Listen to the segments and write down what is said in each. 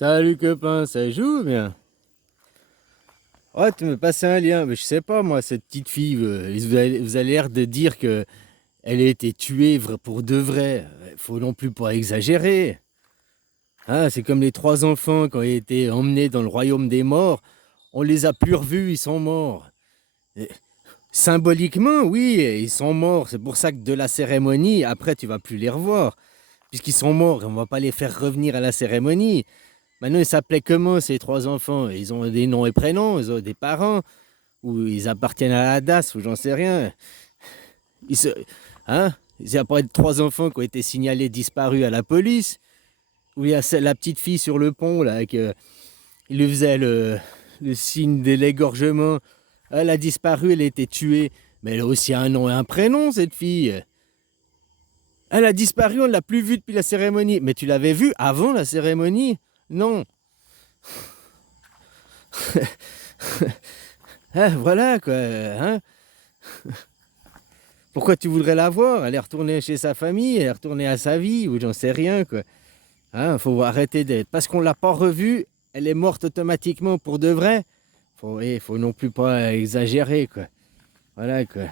Salut copain, ça joue bien? Ouais, tu me passes un lien, mais je sais pas moi, cette petite fille, vous avez l'air de dire que elle a été tuée pour de vrai. Faut non plus pas exagérer. Hein, c'est comme les trois enfants qui ont été emmenés dans le royaume des morts. On les a plus revus, ils sont morts. Et symboliquement, oui, ils sont morts. C'est pour ça que de la cérémonie, après, tu vas plus les revoir. Puisqu'ils sont morts, on va pas les faire revenir à la cérémonie. Maintenant, ils s'appelaient comment ces trois enfants? Ils ont des noms et prénoms, ils ont des parents, ou ils appartiennent à la DAS, ou j'en sais rien. Ils se... Hein? Il n'y a pas trois enfants qui ont été signalés disparus à la police, ou il y a la petite fille sur le pont, là, il lui faisait le signe de l'égorgement. Elle a disparu, elle a été tuée. Mais elle a aussi un nom et un prénom, cette fille. Elle a disparu, on ne l'a plus vue depuis la cérémonie. Mais tu l'avais vue avant la cérémonie? Non. Ah, voilà quoi. Hein. Pourquoi tu voudrais la voir? Elle est retournée chez sa famille, elle est retournée à sa vie, ou j'en sais rien quoi. Hein, faut arrêter d'être. Parce qu'on l'a pas revue, elle est morte automatiquement pour de vrai. Faut non plus pas exagérer quoi. Voilà quoi.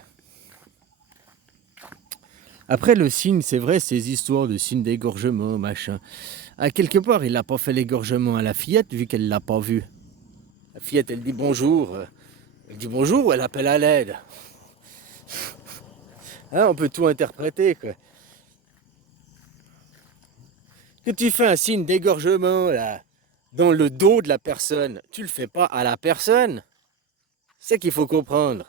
Après le signe, c'est vrai, ces histoires de signes d'égorgement, machin. À quelque part, il n'a pas fait l'égorgement à la fillette vu qu'elle l'a pas vu. La fillette, elle dit bonjour. Elle dit bonjour ou elle appelle à l'aide. Hein, on peut tout interpréter quoi. Que tu fais un signe d'égorgement là, dans le dos de la personne, tu le fais pas à la personne. C'est ça qu'il faut comprendre.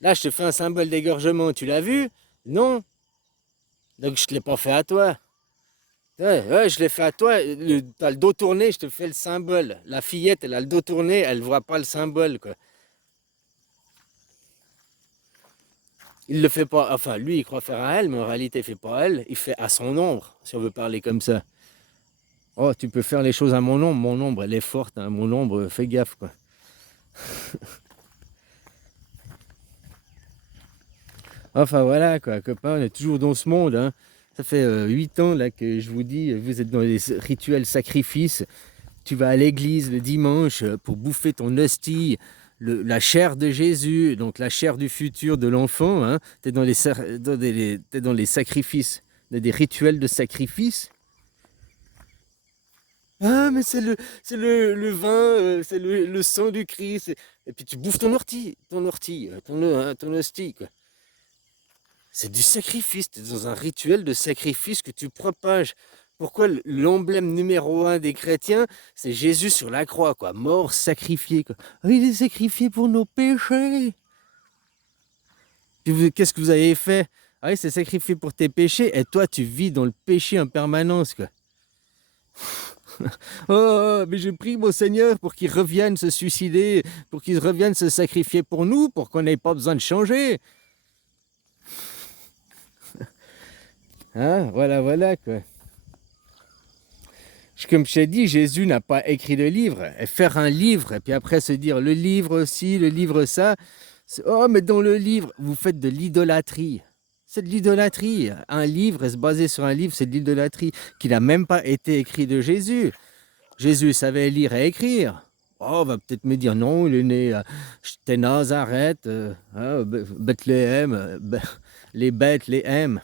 Là, je te fais un symbole d'égorgement, tu l'as vu? Non. Donc je te l'ai pas fait à toi. Ouais, ouais, je l'ai fait à toi. T'as le dos tourné, je te fais le symbole. La fillette, elle a le dos tourné, elle voit pas le symbole, quoi. Il le fait pas, enfin, lui, il croit faire à elle, mais en réalité, il fait pas à elle, il fait à son ombre, si on veut parler comme ça. Oh, tu peux faire les choses à mon ombre, elle est forte, hein, mon ombre, fais gaffe, quoi. Enfin voilà quoi, copain, on est toujours dans ce monde. Hein. Ça fait 8 ans là que je vous dis, vous êtes dans les rituels sacrifices. Tu vas à l'église le dimanche pour bouffer ton hostie, la chair de Jésus, donc la chair du futur de l'enfant. Hein. Tu es t'es dans les sacrifices, des rituels de sacrifice. Ah mais c'est le vin, c'est le sang du Christ. Et puis tu bouffes ton hostie quoi. C'est du sacrifice, tu es dans un rituel de sacrifice que tu propages. Pourquoi l'emblème numéro un des chrétiens, c'est Jésus sur la croix, quoi, mort, sacrifié, quoi. Ah, il est sacrifié pour nos péchés. Qu'est-ce que vous avez fait? Ah oui, c'est sacrifié pour tes péchés, et toi, tu vis dans le péché en permanence, quoi. Oh, mais je prie mon Seigneur pour qu'il revienne se suicider, pour qu'il revienne se sacrifier pour nous, pour qu'on n'ait pas besoin de changer. Hein, voilà, voilà, quoi. Comme je t'ai dit, Jésus n'a pas écrit de livre. Et faire un livre, et puis après se dire le livre ci, le livre ça. Oh, mais dans le livre, vous faites de l'idolâtrie. C'est de l'idolâtrie. Un livre, et se baser sur un livre, c'est de l'idolâtrie qui n'a même pas été écrit de Jésus. Jésus savait lire et écrire. Oh, on va peut-être me dire non, il est né à Nazareth, hein, Bethléem, les bêtes les aiment.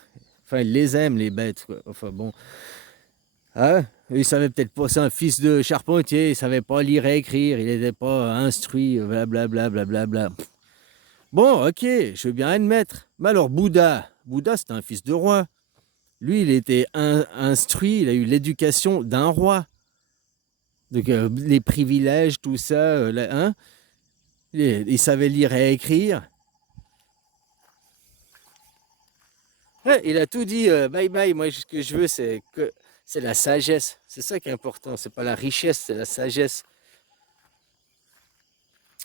Enfin, ils les aiment, les bêtes. Quoi. Enfin, bon. Hein? Il savait peut-être pas, c'est un fils de charpentier, il savait pas lire et écrire, il n'était pas instruit, blablabla, blablabla. Bon, ok, je veux bien admettre. Mais alors Bouddha c'était un fils de roi. Lui, il était instruit, il a eu l'éducation d'un roi. Donc les privilèges, tout ça, hein? Il savait lire et écrire. Ouais, il a tout dit, bye bye, moi ce que je veux c'est la sagesse. C'est ça qui est important, c'est pas la richesse, c'est la sagesse.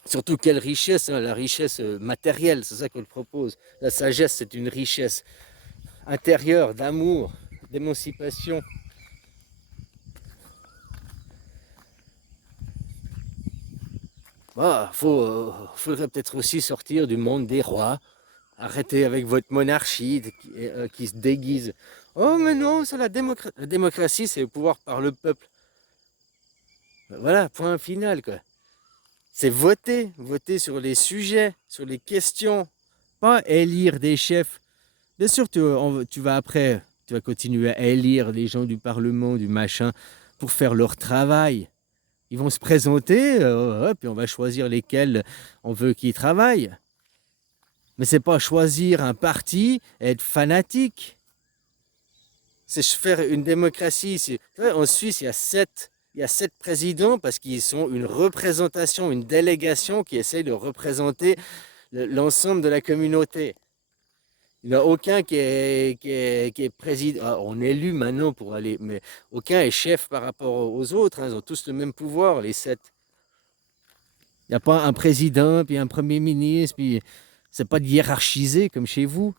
Surtout quelle richesse, hein, la richesse matérielle, c'est ça qu'on propose. La sagesse, c'est une richesse intérieure, d'amour, d'émancipation. Bah, faudrait peut-être aussi sortir du monde des rois. Arrêtez avec votre monarchie qui se déguise. Oh mais non, c'est la démocratie. La démocratie, c'est le pouvoir par le peuple. Voilà, point final, quoi. C'est voter, voter sur les sujets, sur les questions, pas élire des chefs. Bien sûr, tu vas après, tu vas continuer à élire les gens du Parlement, du machin, pour faire leur travail. Ils vont se présenter, puis on va choisir lesquels on veut qu'ils travaillent. Mais c'est pas choisir un parti et être fanatique. C'est faire une démocratie. En Suisse, il y a sept présidents parce qu'ils sont une représentation, une délégation qui essaye de représenter l'ensemble de la communauté. Il n'y en a aucun qui est président. On est élu maintenant pour aller, mais aucun est chef par rapport aux autres, hein. Ils ont tous le même pouvoir, les sept. Il n'y a pas un président, puis un premier ministre, puis c'est pas hiérarchisé comme chez vous.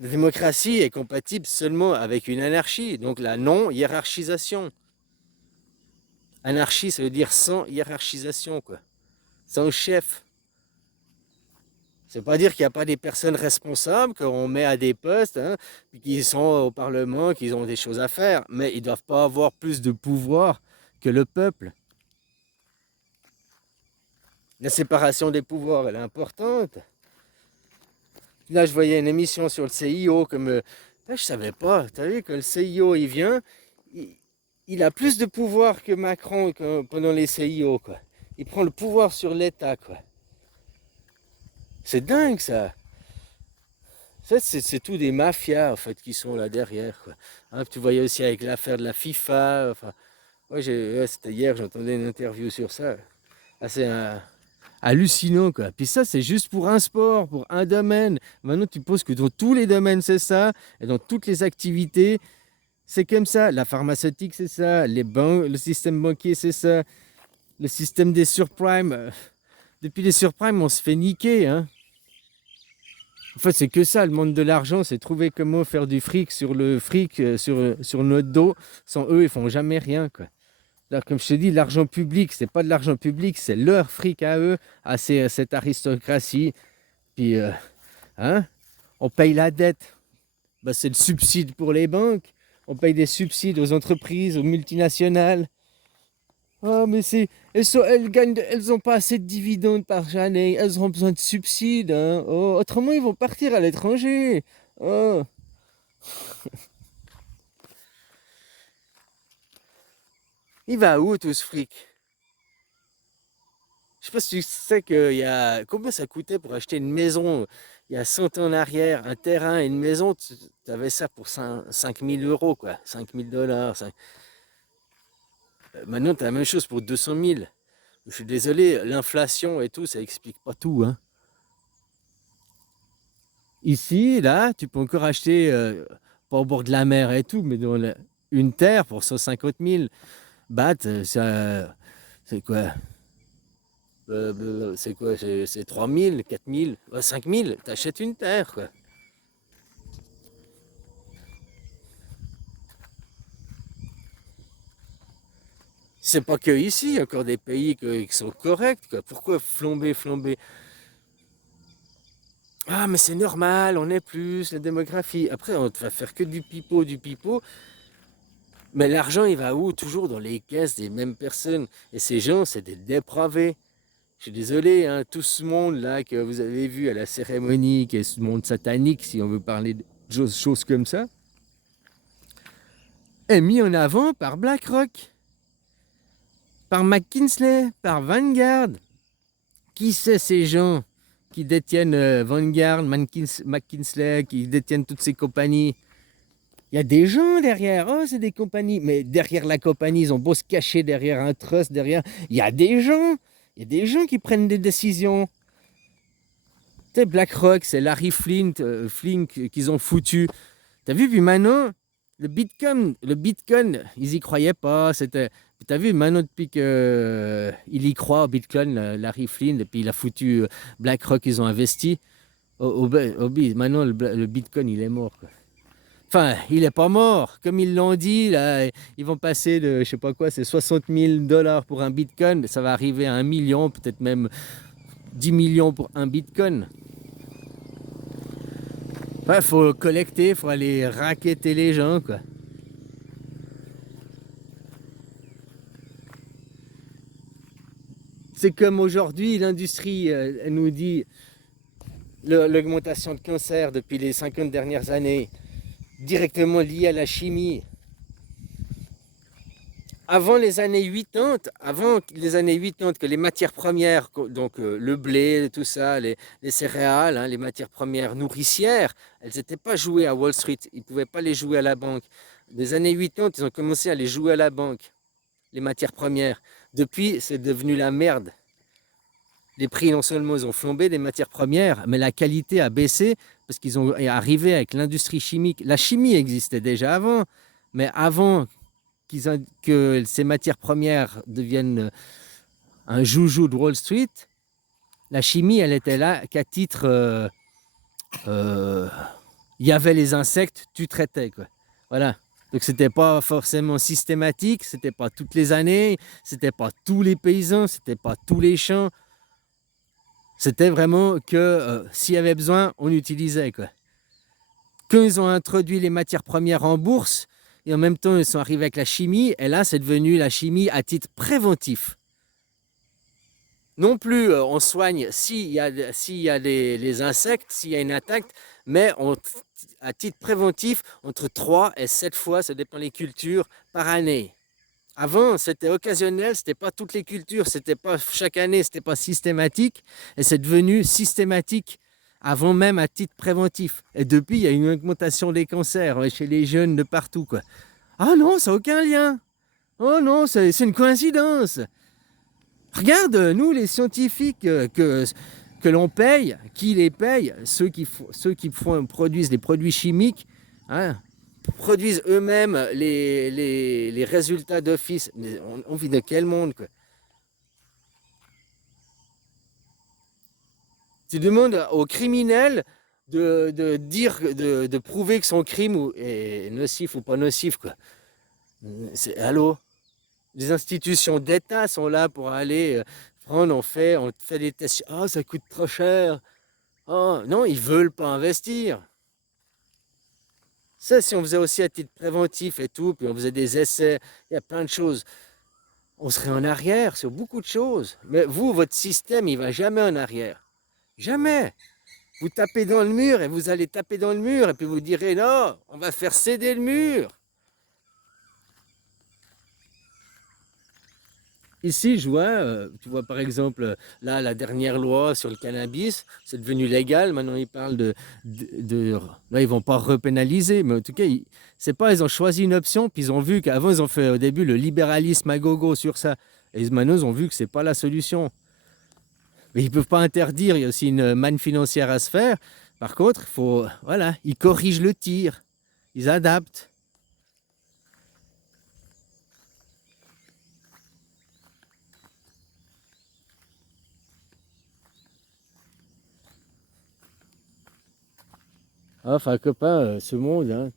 La démocratie est compatible seulement avec une anarchie, donc la non-hiérarchisation. Anarchie, ça veut dire sans hiérarchisation, quoi. Sans chef. C'est pas dire qu'il n'y a pas des personnes responsables qu'on met à des postes, hein, puis qui sont au Parlement, qui ont des choses à faire, mais ils ne doivent pas avoir plus de pouvoir que le peuple. La séparation des pouvoirs, elle est importante. Là, je voyais une émission sur le CIO, comme là, je savais pas. Tu as vu, que le CIO il vient, il, il a plus de pouvoir que Macron pendant les CIO, quoi. Il prend le pouvoir sur l'État, quoi. C'est dingue, ça. Ça, c'est tout des mafias, en fait, qui sont là derrière, quoi. Hein, tu voyais aussi avec l'affaire de la FIFA. Enfin, ouais, c'était hier, j'entendais une interview sur ça. Assez hallucinant, quoi. Puis ça, c'est juste pour un sport, pour un domaine. Maintenant, tu poses que dans tous les domaines, c'est ça, et dans toutes les activités, c'est comme ça. La pharmaceutique, c'est ça. Les banques, le système banquier, c'est ça. Le système des surprimes. Depuis les surprimes, on se fait niquer, hein. En fait, c'est que ça, le monde de l'argent, c'est trouver comment faire du fric sur le fric, sur notre dos. Sans eux, ils font jamais rien, quoi. Alors, comme je te dis, l'argent public, c'est pas de l'argent public, c'est leur fric à eux, à cette aristocratie. Puis, hein, on paye la dette. Ben, c'est le subside pour les banques. On paye des subsides aux entreprises, aux multinationales. Ah, mais elles ont pas assez de dividendes par année. Elles auront besoin de subsides, hein. Oh, autrement, ils vont partir à l'étranger. Oh. Il va où tout ce fric? Je sais pas si tu sais combien ça coûtait pour acheter une maison il y a 100 ans en arrière, un terrain et une maison, tu avais ça pour 5 000 euros, quoi, 5 000 dollars. Maintenant, tu as la même chose pour 200 000. Je suis désolé, l'inflation et tout, ça explique pas tout, hein. Ici, là, tu peux encore acheter, pas au bord de la mer et tout, mais une terre pour 150 000 bahts, c'est quoi? C'est quoi? C'est 3 000, 4 000, 5 000, t'achètes une terre, quoi. C'est pas que ici, il y a encore des pays qui sont corrects, quoi. Pourquoi flamber, flamber? Ah, mais c'est normal, on est plus, la démographie. Après, on va faire que du pipeau, du pipeau. Mais l'argent, il va où? Toujours dans les caisses des mêmes personnes. Et ces gens, c'est des dépravés. Je suis désolé, hein, tout ce monde-là que vous avez vu à la cérémonie, qui est ce monde satanique, si on veut parler de choses comme ça, est mis en avant par BlackRock, par McKinsey, par Vanguard. Qui c'est ces gens qui détiennent Vanguard, McKinsey, qui détiennent toutes ces compagnies? Il y a des gens derrière. Oh, c'est des compagnies. Mais derrière la compagnie, ils ont beau se cacher derrière un trust, derrière. Il y a des gens. Il y a des gens qui prennent des décisions. Tu sais, BlackRock, c'est Larry Flink qu'ils ont foutu. T'as vu, puis maintenant, le Bitcoin, ils y croyaient pas. T'as vu, maintenant, depuis qu'il y croit au Bitcoin, Larry Flynn, et puis il a foutu BlackRock, ils ont investi. Maintenant, le Bitcoin, il est mort, quoi. Enfin, il est pas mort. Comme ils l'ont dit, là, ils vont passer de, je sais pas quoi, c'est 60 000 dollars pour un Bitcoin. Ça va arriver à 1 million, peut-être même 10 millions pour un Bitcoin. Ouais, faut collecter, faut aller racketter les gens, quoi. C'est comme aujourd'hui, l'industrie, elle nous dit l'augmentation de cancer depuis les 50 dernières années, directement liée à la chimie. Avant les années 80, que les matières premières, donc le blé, tout ça, les céréales, hein, les matières premières nourricières, elles n'étaient pas jouées à Wall Street. Ils ne pouvaient pas les jouer à la banque. Des années 80, ils ont commencé à les jouer à la banque, les matières premières. Depuis, c'est devenu la merde. Les prix, non seulement ils ont flambé des matières premières, mais la qualité a baissé parce qu'ils ont arrivé avec l'industrie chimique. La chimie existait déjà avant, mais avant que ces matières premières deviennent un joujou de Wall Street, la chimie, elle était là qu'à titre... il y avait les insectes, tu traitais, quoi. Voilà. Donc, c'était pas forcément systématique, c'était pas toutes les années, c'était pas tous les paysans, c'était pas tous les champs. C'était vraiment que s'il y avait besoin, on utilisait, quoi. Quand ils ont introduit les matières premières en bourse, et en même temps, ils sont arrivés avec la chimie, et là, c'est devenu la chimie à titre préventif. Non plus, on soigne s'il y a les insectes, s'il y a une attaque, mais à titre préventif, entre 3 et 7 fois, ça dépend des cultures, par année. Avant, c'était occasionnel, c'était pas toutes les cultures, c'était pas chaque année, c'était pas systématique, et c'est devenu systématique avant même à titre préventif. Et depuis, il y a une augmentation des cancers chez les jeunes de partout, quoi. Ah non, ça n'a aucun lien. Oh non, c'est une coïncidence. Regarde, nous, les scientifiques que l'on paye, qui les paye? Ceux qui produisent les produits chimiques, hein, produisent eux-mêmes les résultats d'office. Mais on vit de quel monde, quoi? Tu demandes aux criminels de prouver que son crime est nocif ou pas nocif, quoi. Allô? Les institutions d'État sont là pour aller prendre, on fait des tests. Ah, ça coûte trop cher. Oh, non, ils veulent pas investir. Ça, si on faisait aussi à titre préventif et tout, puis on faisait des essais, il y a plein de choses, on serait en arrière sur beaucoup de choses. Mais vous, votre système, il va jamais en arrière. Jamais. Vous tapez dans le mur et vous allez taper dans le mur et puis vous direz non, on va faire céder le mur. Ici, je vois, tu vois par exemple, là, la dernière loi sur le cannabis, c'est devenu légal. Maintenant, ils parlent là, ils vont pas repénaliser, mais en tout cas, c'est pas, ils ont choisi une option, puis ils ont vu qu'avant, ils ont fait au début le libéralisme à gogo sur ça. Et maintenant, ils ont vu que c'est pas la solution. Mais ils peuvent pas interdire, il y a aussi une manne financière à se faire. Par contre, voilà, ils corrigent le tir, ils adaptent. Enfin, copain, ce monde, hein,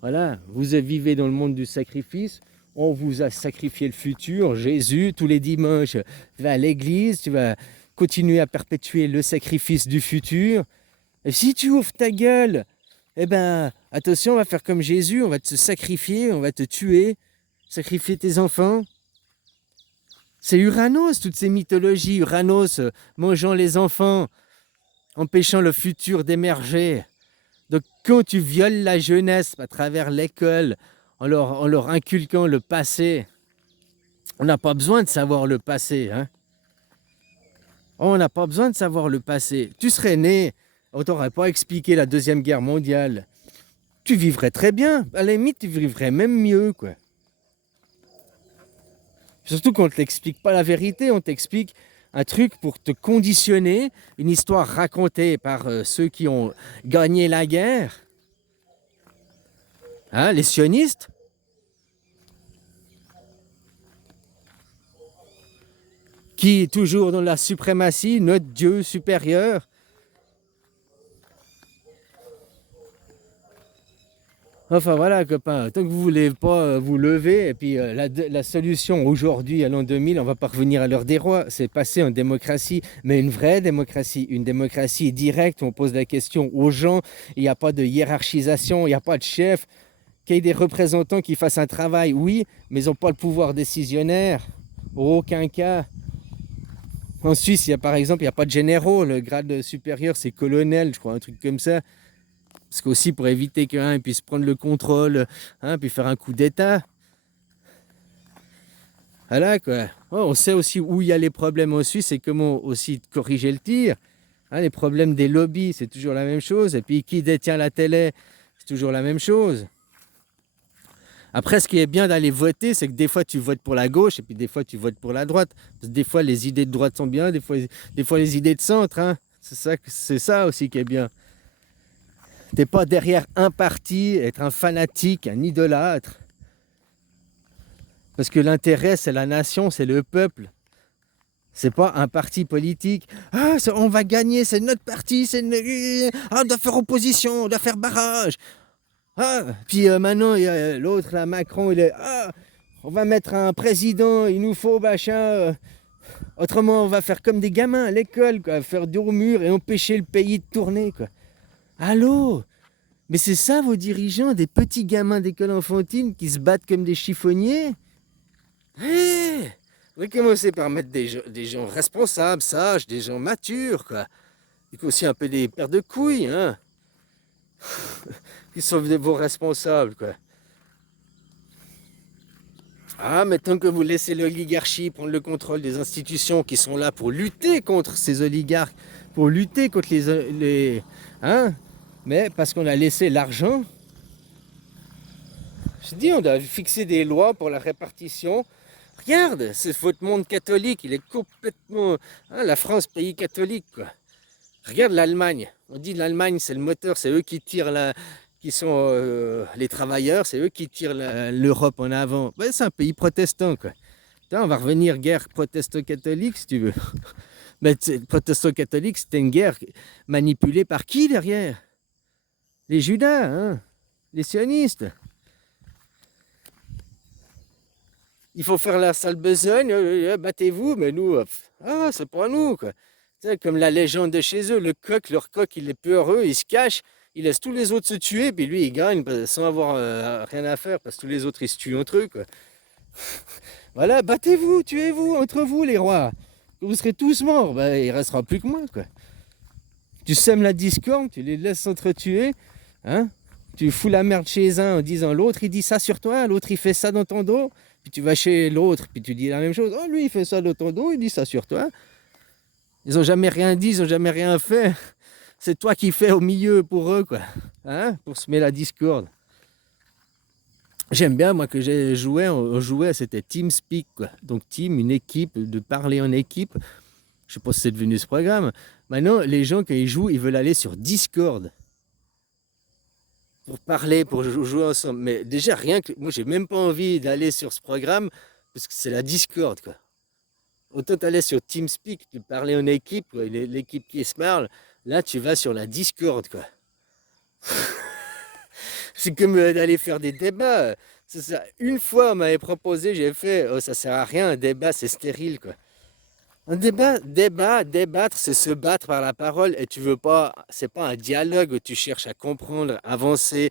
voilà, vous vivez dans le monde du sacrifice. On vous a sacrifié le futur. Jésus, tous les dimanches, tu vas à l'église, tu vas continuer à perpétuer le sacrifice du futur. Et si tu ouvres ta gueule, eh ben, attention, on va faire comme Jésus, on va te sacrifier, on va te tuer, sacrifier tes enfants. C'est Uranos, toutes ces mythologies. Uranos mangeant les enfants, empêchant le futur d'émerger. Donc, quand tu violes la jeunesse à travers l'école, en leur inculquant le passé, on n'a pas besoin de savoir le passé, hein. On n'a pas besoin de savoir le passé. Tu serais né, on t'aurait pas expliqué la Deuxième Guerre mondiale. Tu vivrais très bien. À la limite, tu vivrais même mieux, quoi. Surtout qu'on ne t'explique pas la vérité, on t'explique un truc pour te conditionner, une histoire racontée par ceux qui ont gagné la guerre. Hein, les sionistes, qui est toujours dans la suprématie, notre Dieu supérieur. Enfin voilà, copains, tant que vous ne voulez pas vous lever, et puis la solution aujourd'hui, à l'an 2000, on va pas revenir à l'heure des rois, c'est passer en démocratie, mais une vraie démocratie, une démocratie directe, où on pose la question aux gens, il n'y a pas de hiérarchisation, il n'y a pas de chef, qu'il y ait des représentants qui fassent un travail, oui, mais ils n'ont pas le pouvoir décisionnaire, aucun cas. En Suisse, par exemple, il n'y a pas de généraux. Le grade supérieur, c'est colonel, je crois, un truc comme ça. Parce qu'aussi, pour éviter qu'un puisse prendre le contrôle, puis faire un coup d'État. Voilà, quoi. Oh, on sait aussi où il y a les problèmes en Suisse et comment aussi corriger le tir. Les problèmes des lobbies, c'est toujours la même chose. Et puis, qui détient la télé, c'est toujours la même chose. Après, ce qui est bien d'aller voter, c'est que des fois tu votes pour la gauche et puis des fois tu votes pour la droite. Parce que des fois les idées de droite sont bien, des fois les idées de centre. C'est ça aussi qui est bien. T'es pas derrière un parti, être un fanatique, un idolâtre. Parce que l'intérêt, c'est la nation, c'est le peuple. C'est pas un parti politique. On va gagner, c'est notre parti, on doit faire opposition, on doit faire barrage. Puis maintenant, il y a l'autre, là, Macron, il est... on va mettre un président, il nous faut, machin. Autrement, on va faire comme des gamins à l'école, quoi, faire dos au mur et empêcher le pays de tourner, quoi. Allô? Mais c'est ça, vos dirigeants, des petits gamins d'école enfantine qui se battent comme des chiffonniers? Vous commencez par mettre des gens responsables, sages, des gens matures, quoi. Et aussi un peu des paires de couilles, hein. Qui sont vos responsables, quoi. Mais tant que vous laissez l'oligarchie prendre le contrôle des institutions qui sont là pour lutter contre ces oligarques, pour lutter contre mais parce qu'on a laissé l'argent, je dis, on doit fixer des lois pour la répartition. Regarde, c'est votre monde catholique, il est complètement... la France, pays catholique, quoi. Regarde l'Allemagne. On dit l'Allemagne, c'est le moteur, c'est eux qui tirent qui sont les travailleurs, c'est eux qui tirent l'Europe en avant. C'est un pays protestant, quoi. On va revenir guerre protesto-catholique, si tu veux. Mais protesto-catholique, c'était une guerre manipulée par qui derrière? Les Judas, les sionistes. Il faut faire la sale besogne, battez-vous, mais nous, c'est pas nous, quoi. Comme la légende de chez eux, leur coq, il est peureux, il se cache, il laisse tous les autres se tuer, puis lui, il gagne sans avoir rien à faire, parce que tous les autres, ils se tuent entre eux, quoi. Voilà, battez-vous, tuez-vous, entre vous, les rois. Vous serez tous morts, il restera plus que moi, quoi. Tu sèmes la discorde, tu les laisses s'entretuer, tu fous la merde chez un en disant l'autre, il dit ça sur toi, l'autre, il fait ça dans ton dos, puis tu vas chez l'autre, puis tu dis la même chose. Lui, il fait ça dans ton dos, il dit ça sur toi. Ils n'ont jamais rien dit, ils n'ont jamais rien fait. C'est toi qui fais au milieu pour eux, quoi. Pour semer la discorde. J'aime bien, moi, que j'ai joué, on jouait, c'était TeamSpeak, quoi. Donc, team, une équipe, de parler en équipe. Je sais pas si c'est devenu ce programme. Maintenant, les gens, quand ils jouent, ils veulent aller sur Discord. Pour parler, pour jouer ensemble. Mais déjà, rien que... Moi, j'ai même pas envie d'aller sur ce programme, parce que c'est la Discord, quoi. Autant tu allais sur TeamSpeak, tu parlais en équipe, quoi, l'équipe qui se parle. Là, tu vas sur la Discord, quoi. C'est comme d'aller faire des débats. C'est ça. Une fois, on m'avait proposé, j'ai fait, ça sert à rien, un débat, c'est stérile, quoi. Un débattre, c'est se battre par la parole, et tu veux pas, c'est pas un dialogue où tu cherches à comprendre, avancer.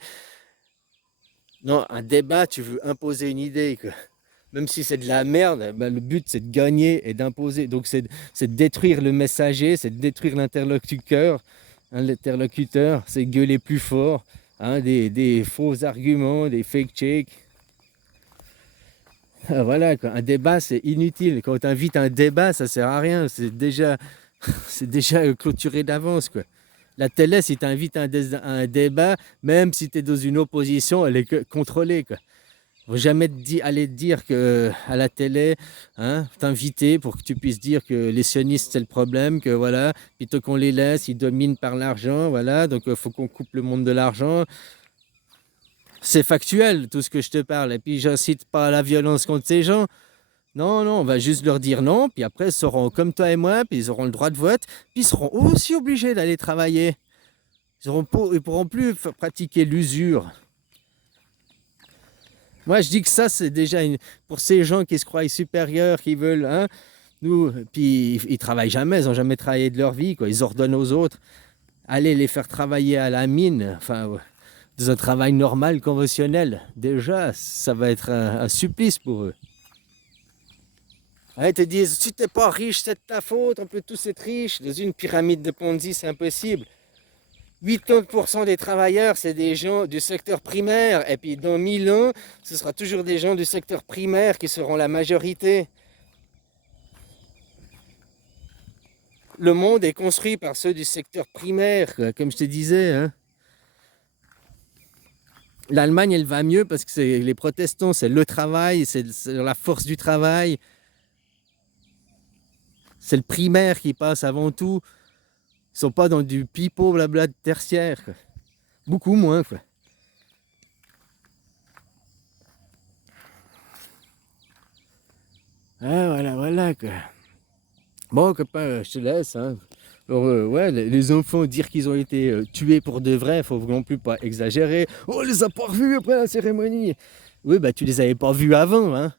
Non, un débat, tu veux imposer une idée, quoi. Même si c'est de la merde, le but c'est de gagner et d'imposer. Donc c'est de détruire le messager, c'est de détruire l'interlocuteur. L'interlocuteur, c'est gueuler plus fort, des faux arguments, des fake checks. Voilà, quoi. Un débat c'est inutile. Quand tu invites un débat, ça sert à rien. C'est déjà clôturé d'avance, quoi. La télé, si tu invites à un débat, même si tu es dans une opposition, elle est contrôlée, quoi. Il ne faut jamais aller te dire que à la télé, t'inviter pour que tu puisses dire que les sionistes c'est le problème, que voilà, plutôt qu'on les laisse, ils dominent par l'argent, voilà, donc il faut qu'on coupe le monde de l'argent. C'est factuel tout ce que je te parle, et puis j'incite pas à la violence contre ces gens. Non, on va juste leur dire non, puis après ils seront comme toi et moi, puis ils auront le droit de vote, puis ils seront aussi obligés d'aller travailler. Ils pourront plus pratiquer l'usure. Moi, je dis que ça, c'est déjà pour ces gens qui se croient supérieurs, qui veulent, nous, puis ils travaillent jamais, ils n'ont jamais travaillé de leur vie, quoi. Ils ordonnent aux autres, allez les faire travailler à la mine, dans un travail normal, conventionnel. Déjà, ça va être un supplice pour eux. Ouais, ils te disent, si t'es pas riche, c'est de ta faute, on peut tous être riches. Dans une pyramide de Ponzi, c'est impossible. 80% des travailleurs, c'est des gens du secteur primaire. Et puis dans 1000 ans, ce sera toujours des gens du secteur primaire qui seront la majorité. Le monde est construit par ceux du secteur primaire, quoi, comme je te disais, hein. L'Allemagne, elle va mieux parce que c'est les protestants, c'est le travail, c'est la force du travail, c'est le primaire qui passe avant tout. Ils sont pas dans du pipeau blabla de tertiaire, quoi. Beaucoup moins, quoi. Ah, voilà, voilà, quoi. Bon, copain, je te laisse, hein. Alors, ouais, les enfants, dire qu'ils ont été tués pour de vrai, faut non plus pas exagérer. Oh, on les a pas revus après la cérémonie. Oui, bah, tu les avais pas vus avant, hein.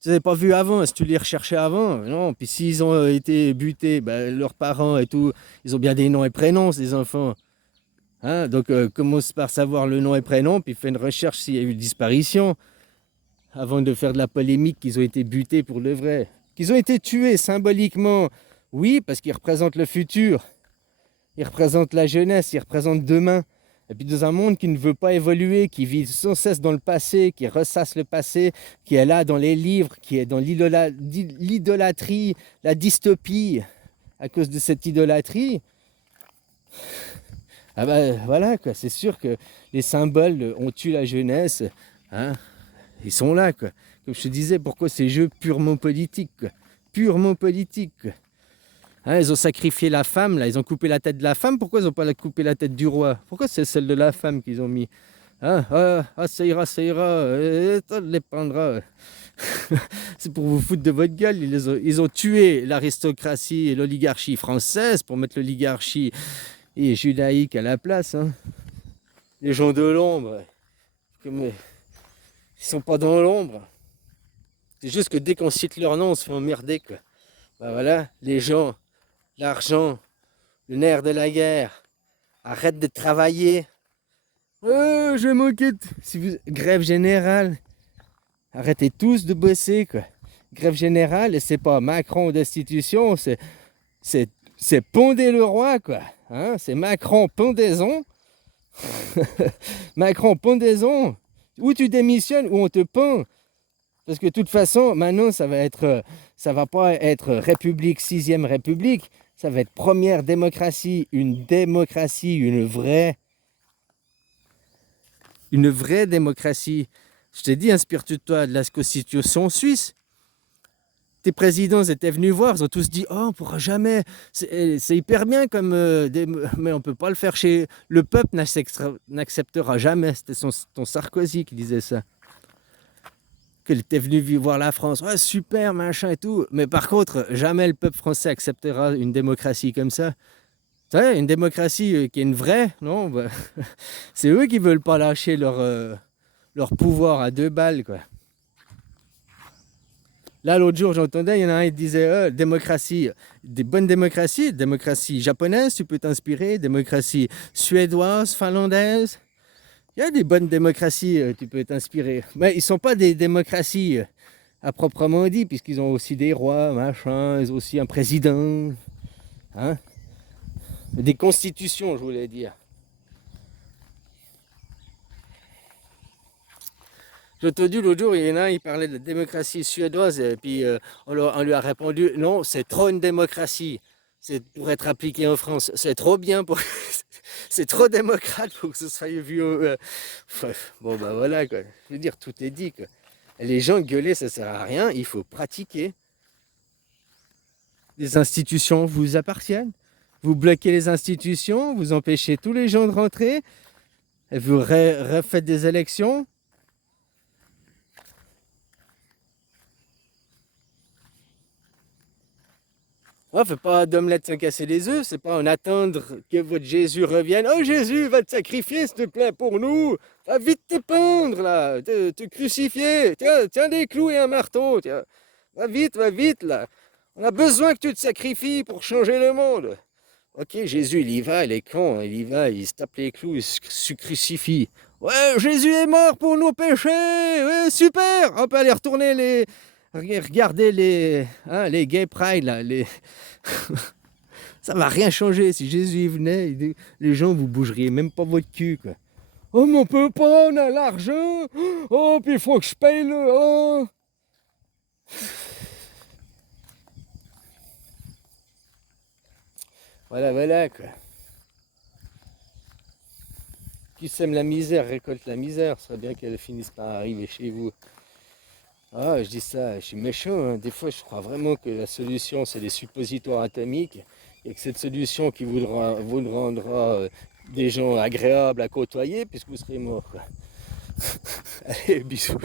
Tu les avais pas vus avant, si tu les recherchais avant, non. Puis s'ils ont été butés, bah, leurs parents et tout, ils ont bien des noms et prénoms, ces enfants. Hein, donc, commence par savoir le nom et prénom, puis fais une recherche s'il y a eu disparition, avant de faire de la polémique qu'ils ont été butés pour le vrai. Qu'ils ont été tués symboliquement, oui, parce qu'ils représentent le futur, ils représentent la jeunesse, ils représentent demain. Et puis dans un monde qui ne veut pas évoluer, qui vit sans cesse dans le passé, qui ressasse le passé, qui est là dans les livres, qui est dans l'idolâtrie, la dystopie, à cause de cette idolâtrie, ah bah voilà quoi, c'est sûr que les symboles ont tué la jeunesse, hein, ils sont là quoi. Comme je te disais, pourquoi ces jeux purement politiques, quoi. Purement politiques, quoi. Hein, ils ont sacrifié la femme, là, ils ont coupé la tête de la femme, pourquoi ils n'ont pas coupé la tête du roi? Pourquoi c'est celle de la femme qu'ils ont mis? Hein, ça ira, on les prendra. C'est pour vous foutre de votre gueule, ils ont tué l'aristocratie et l'oligarchie française pour mettre l'oligarchie et judaïque à la place, hein. Les gens de l'ombre, comme, ils sont pas dans l'ombre. C'est juste que dès qu'on cite leur nom, on se fait emmerder, quoi. Bah voilà, les gens, l'argent, le nerf de la guerre. Arrête de travailler. Oh, je m'inquiète. Si vous... Grève générale. Arrêtez tous de bosser, quoi. Grève générale, et c'est pas Macron d'institution, c'est, c'est Pondé le roi, quoi. Hein, c'est Macron pendaison. Macron pendaison. Ou tu démissionnes ou on te pend. Parce que de toute façon, maintenant, ça va pas être République, sixième République. Ça va être première démocratie, une vraie démocratie. Je t'ai dit, inspire-toi de la constitution suisse. Tes présidents étaient venus voir, ils ont tous dit, oh, on pourra jamais, c'est hyper bien comme, mais on peut pas le faire chez... Le peuple n'acceptera jamais, c'était ton Sarkozy qui disait ça. Qu'il était venu voir la France, ouais, super, machin et tout. Mais par contre, jamais le peuple français acceptera une démocratie comme ça. Tu sais, une démocratie qui est une vraie, non, bah, c'est eux qui veulent pas lâcher leur pouvoir à 2 balles, quoi. Là, l'autre jour, j'entendais, il y en a un qui disait démocratie, des bonnes démocraties, démocratie japonaise, tu peux t'inspirer, démocratie suédoise, finlandaise. Il y a des bonnes démocraties, tu peux t'inspirer. Mais ils ne sont pas des démocraties à proprement dit, puisqu'ils ont aussi des rois, machin, ils ont aussi un président, hein. Des constitutions, je voulais dire. J'ai entendu l'autre jour, il y en a un, il parlait de la démocratie suédoise, et puis on lui a répondu, non, c'est trop une démocratie. C'est pour être appliqué en France. C'est trop bien pour... c'est trop démocrate pour que ce soit vu bon, bah voilà, quoi. Je veux dire, tout est dit, quoi. Les gens gueuler, ça sert à rien, il faut pratiquer. Les institutions vous appartiennent. Vous bloquez les institutions, vous empêchez tous les gens de rentrer, et vous refaites des élections. Ouais, fais pas d'omelette sans casser les œufs, c'est pas en attendre que votre Jésus revienne. Oh Jésus, va te sacrifier s'il te plaît pour nous. Va vite te pendre là, te crucifier. Tiens des clous et un marteau. Tiens. Va vite là. On a besoin que tu te sacrifies pour changer le monde. Ok, Jésus, il y va, il est con, hein, il y va, il se tape les clous, il se crucifie. Ouais, Jésus est mort pour nos péchés. Ouais, super. On peut aller retourner Regardez les gay pride là, ça va rien changer. Si Jésus venait, les gens vous bougeriez même pas votre cul quoi. Oh mais on peut pas, on a l'argent. Oh puis il faut que je paye le. Oh. Voilà quoi. Qui sème la misère récolte la misère. Ce serait bien qu'elle finisse par arriver chez vous. Ah, je dis ça, je suis méchant, hein. Des fois, je crois vraiment que la solution, c'est les suppositoires atomiques et que cette solution qui vous rendra des gens agréables à côtoyer puisque vous serez mort, quoi. Allez, bisous.